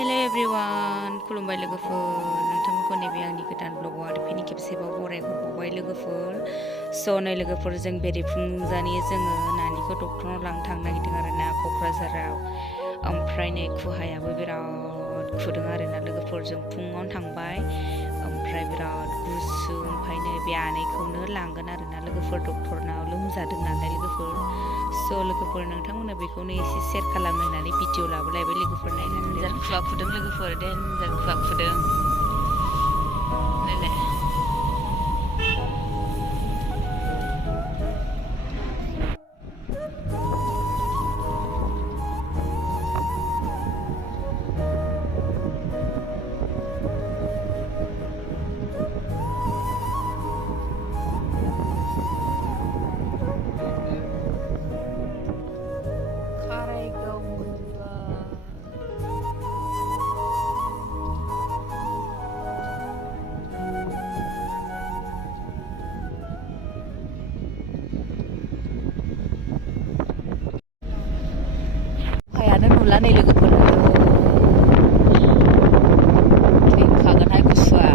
Hello everyone, खुलुमबाय लोगोफोर नोंथांमोनखौ नैबे आंनि गोदान ब्लगआव आरो फिन खेबसेबाव बरायहरबावबाय लोगोफोर नै लोगोफोर जों बेरेफुंजानि जोङो नानिखौ डक्टरनाव लांनो थांनो नागिरदों आरोना क'क्राझाराव ओमफ्राय नै खुहायाबो बिराद खुदों आरोना लोगोफोर जों फुङावनो थांबाय ओमफ्राय बिराद गुसु ओमफ्राय नै बे आनैखौनो लांगोन आरोना लोगोफोर डक्टरनाव लोमजादों नालाय लोगोफोर लोगोफोर नोंथांमोना बेखौनो एसे शेयार खालामनो होननानै भिडिअ लाबोलायबाय लोगोफोर नायनानै खुवा खुदों लोगोफोर देनजार खुवा खुदों नायलाय नुला नै लोगोफोर थैखागोनहाय गुसुआ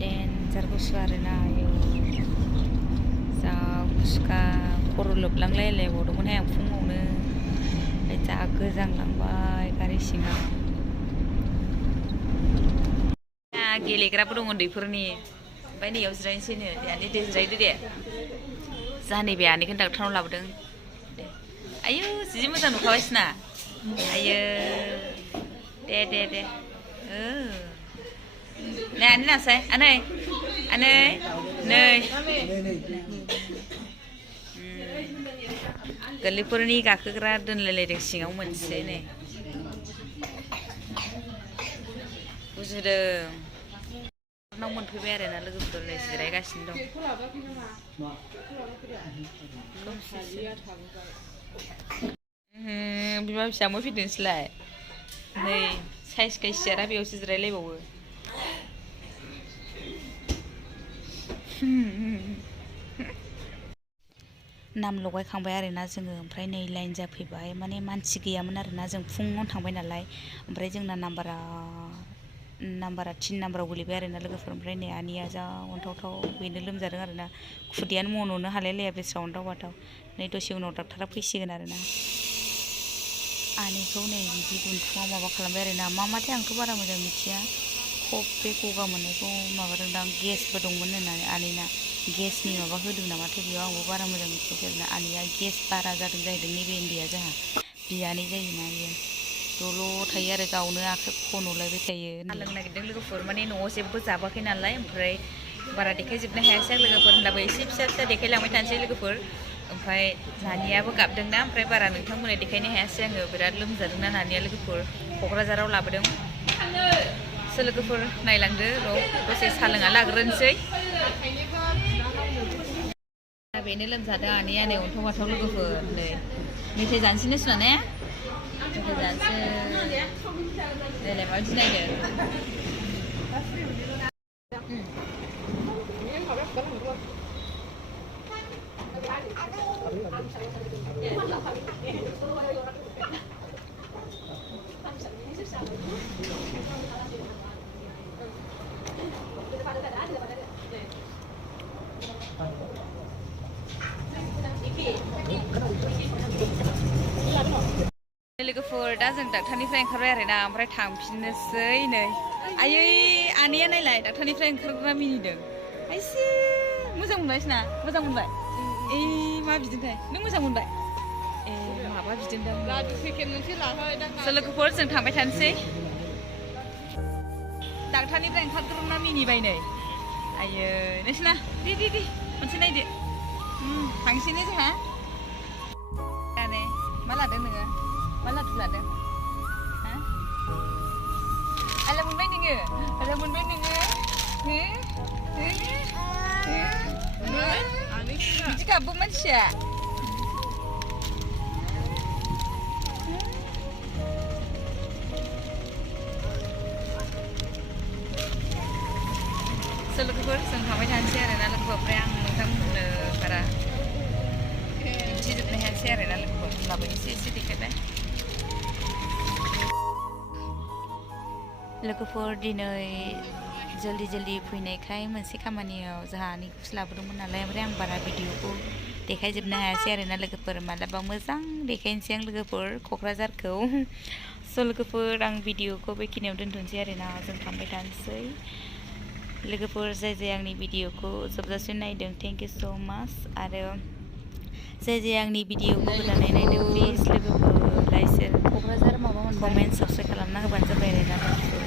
देन्जार गुसु आरोना जा गुसुखा खर' लोबलांलायलायबावदोंमोनहाय आं फुङावनो जा गोजांलांबाय गारि सिङाव गेलेग्राबो दं उन्दैफोरनि ओमफ्राय नैयाव जिरायनोसैनो दे आनै दे जिरायदो दे जा नैबे आनैखौनो डाक्टारनाव लाबोदों दे आयौ जि मोजां नुखाबायसोना आयो दे दे दे नै आनै नासाय आनै आनै नै गोरलैफोरनि गाखोग्रा दोनलायलायदों सिङाव मोनसे नै गुजुदों नाव मोनफैबाय आरोना लोगोफोर नै जिरायगासिनो दं बिमा फिसामोन फैदोंसैलाय नै साइज सियारा बेयावसो जिरायलायबावो नाम लगायखांबाय आरोना जोङो ओमफ्राय नै लाइन जाफैबाय माने मानसि गैयामोन आरोना जों फुङावनो थांबाय नालाय ओमफ्राय जोंना नाम्बारा 3 नाम्बाराव गोलैबाय आरोना लोगोफोर ओमफ्राय नै आनैया जा अन्थावथाव बेनो लोमजादों आरोना खुदैयानो मन'नो हालायलाया बेसेबां अन्थाव बाथाव नै दसे उनाव डाक्टारा फैसिगोन आरोना आनैखौ नै बिदि गुन्थुङाव माबा खालामबाय आरोना माथाय आंथ' बारा मोजां मिथिया बे गगा मोननायखौ माबादोंदां गेसबो दंमोन होननानै आनैना गेसनि माबा होदों नामाथाय बेयाव आंबो बारा मोजां मिथियाखै आरोना आनैया गेस बारा जादों जाहैदों नैबे उन्दैया जोंहा बियानै जायोना बियो दल' थायो आरो गावनो आखाइ खन'लायबाय थायो लोंनो नागिरदों लोगोफोर माने न'आव जेबो जाबाखै नालाय ओमफ्राय बारा देखायजोबनो हायासै आं लोगोफोर होनब्लाबो एसे फिसा फिसा देखायलांबाय थानोसै लोगोफोर ओमफ्राय नानियाबो गाबदोंना ओमफ्राय बारा नोंथांमोना देखायनो हायासै आङो बिराद लोमजादोंना नानिया लोगोफोर क'क्राझाराव लाबोदों लोगोफोर नायलांदो र' दसे साहा लोंना लाग्रोनोसै बेनो लोमजादों आनैया नै अन्थाव बाथाव लोगोफोर नै मेथाइ जानोसैनो सुना ने मेथाइ जानोसै देलाय माबायदि नायनो लोगोफोर दा जों डाक्टारनिफ्राय ओंखारबाय आरोना ओमफ्राय थांफिननोसै नै आयै आनैया नायलाय डाक्टारनिफ्राय ओंखारग्रा मिनिदों आइसो मोजां मोनबायसोना मोजां मोनबाय मा बिदोंथाय नों मोजां मोनबाय माबा बिदोंदां लादु पेकेट मोनसे लाबाय लोगोफोर जों थांबाय थानोसै डाक्टारनिफ्राय ओंखारग्रोना मिनिबाय नै आयै नोंसिना दे मोनसे नायदो थांसैनो जोंहा दाने मा लादों नोङो मा लादु लादों आला मोनबाय नोङो बिदि गाबो मानसिया लोगोफोर जों थांबाय थानोसै आरोना लोगोफोर ओमफ्राय आं नोंथांमोननो बारा लोगोफोर दिनै जल्दि फैनायखाय मोनसे खामानियाव जोंहानिखौसो लाबोदोंमोन नालाय ओमफ्राय आं बारा भिडिअखौ देखायजोबनो हायासै आरोना लोगोफोर मालाबा मोजां देखायनोसै आं लोगोफोर क'क्राझारखौ स' लोगोफोर आं भिडिअखौ बेखिनियाव दोनथ'नोसै आरोना जों थांबाय थानोसै लोगोफोर जाय आंनि भिडिअखौ जोबजासिम नायदों थेंक इउ स' माच आरो जाय आंनि भिडिअखौ गोदानै नायदों प्लिज लोगोफोर like share Kokrajhar comment subscribe खालामना होबानो जाबाय आरोना लोगोफोर